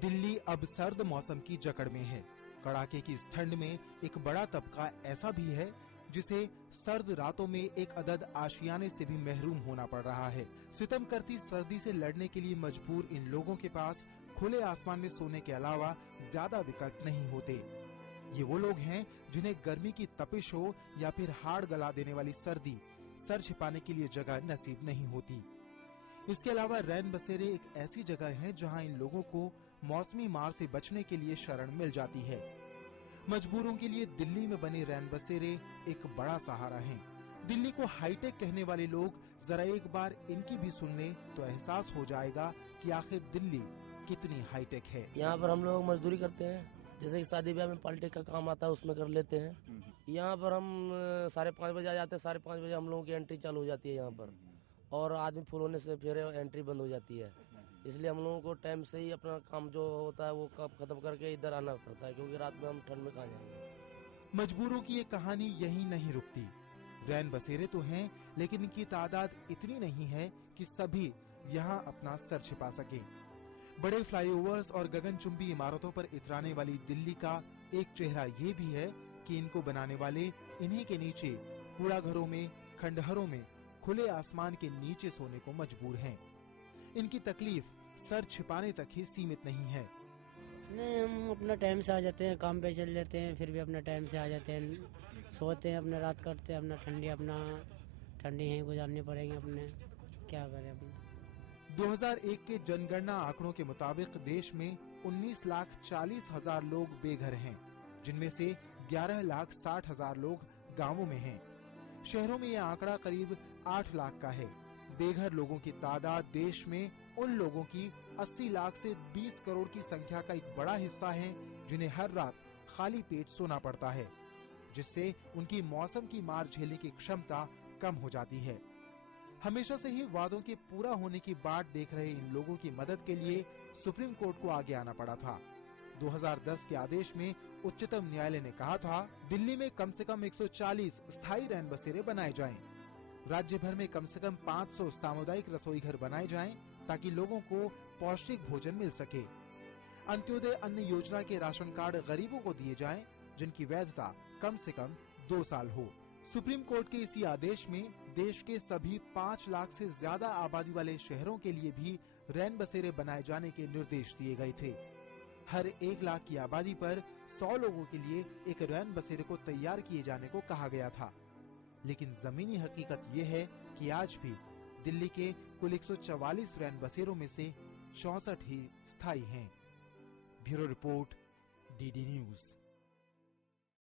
दिल्ली अब सर्द मौसम की जकड़ में है। कड़ाके की इस ठंड में एक बड़ा तबका ऐसा भी है जिसे सर्द रातों में एक अदद आशियाने से भी महरूम होना पड़ रहा है। सितम करती सर्दी से लड़ने के लिए मजबूर इन लोगों के पास खुले आसमान में सोने के अलावा ज्यादा विकल्प नहीं होते। ये वो लोग हैं जिन्हें गर्मी की तपिश हो या फिर हाड़ गला देने वाली सर्दी, सर छिपाने के लिए जगह नसीब नहीं होती। इसके अलावा रैन बसेरे एक ऐसी जगह है जहां इन लोगों को मौसमी मार से बचने के लिए शरण मिल जाती है। मजबूरों के लिए दिल्ली में बने रैन बसेरे एक बड़ा सहारा हैं। दिल्ली को हाईटेक कहने वाले लोग जरा एक बार इनकी भी सुन लें तो एहसास हो जाएगा कि आखिर दिल्ली कितनी हाईटेक है। यहाँ पर हम लोग मजदूरी करते हैं, जैसे कि शादी ब्याह में पॉलिटेक का काम आता है उसमें कर लेते हैं। यहाँ पर हम 5:30 बजे आ जाते हैं, 5:30 बजे हम लोगों की एंट्री चालू हो जाती है यहाँ पर, और आदमी फुल होने से फिर एंट्री बंद हो जाती है। इसलिए हम लोगों को टाइम से ही अपना काम जो होता है वो काम खत्म करके इधर आना पड़ता है, क्योंकि रात में हम ठंड में कहाँ जाएंगे। मजबूरों की ये कहानी यही नहीं रुकती। रैन बसेरे तो हैं, लेकिन इनकी तादाद इतनी नहीं है कि सभी यहाँ अपना सर छिपा सके। बड़े फ्लाईओवर्स और गगनचुंबी इमारतों पर इतराने वाली दिल्ली का एक चेहरा ये भी है कि इनको बनाने वाले इन्हीं के नीचे कूड़ा घरों में, खंडहरों में, खुले आसमान के नीचे सोने को मजबूर हैं। इनकी तकलीफ सर छिपाने तक ही सीमित नहीं है। नहीं, हम अपना टाइम से आ जाते हैं, काम पे चल जाते हैं, फिर भी अपना टाइम से आ जाते हैं, सोते हैं, अपना रात करते हैं, अपना ठंडी ही गुजारनी पड़ेगी अपने, क्या करें अपने। 2001 के जनगणना आंकड़ों के मुताबिक देश में 19,40,000 लोग बेघर हैं, जिनमें से 11,60,000 लोग गांवों में हैं। शहरों में यह आंकड़ा करीब 8 लाख का है। बेघर लोगों की तादाद देश में उन लोगों की 80 लाख से 20 करोड़ की संख्या का एक बड़ा हिस्सा है जिन्हें हर रात खाली पेट सोना पड़ता है, जिससे उनकी मौसम की मार झेलने की क्षमता कम हो जाती है। हमेशा से ही वादों के पूरा होने की बाट देख रहे इन लोगों की मदद के लिए सुप्रीम कोर्ट को आगे आना पड़ा था। 2010 के आदेश में उच्चतम न्यायालय ने कहा था, दिल्ली में कम से कम 140 स्थायी रैन बसेरे बनाए जाएं। राज्य भर में कम से कम 500 सामुदायिक रसोई घर बनाए जाएं ताकि लोगों को पौष्टिक भोजन मिल सके। अंत्योदय अन्न योजना के राशन कार्ड गरीबों को दिए जाएं, जिनकी वैधता कम से कम 2 साल हो। सुप्रीम कोर्ट के इसी आदेश में देश के सभी 5 लाख से ज्यादा आबादी वाले शहरों के लिए भी रैन बसेरे बनाए जाने के निर्देश दिए गए थे। हर 1 लाख की आबादी पर 100 लोगों के लिए एक रैन बसेरे को तैयार किए जाने को कहा गया था। लेकिन जमीनी हकीकत ये है कि आज भी दिल्ली के कुल 144 रैन बसेरों में से 64 ही स्थायी हैं। Bureau report, DD news.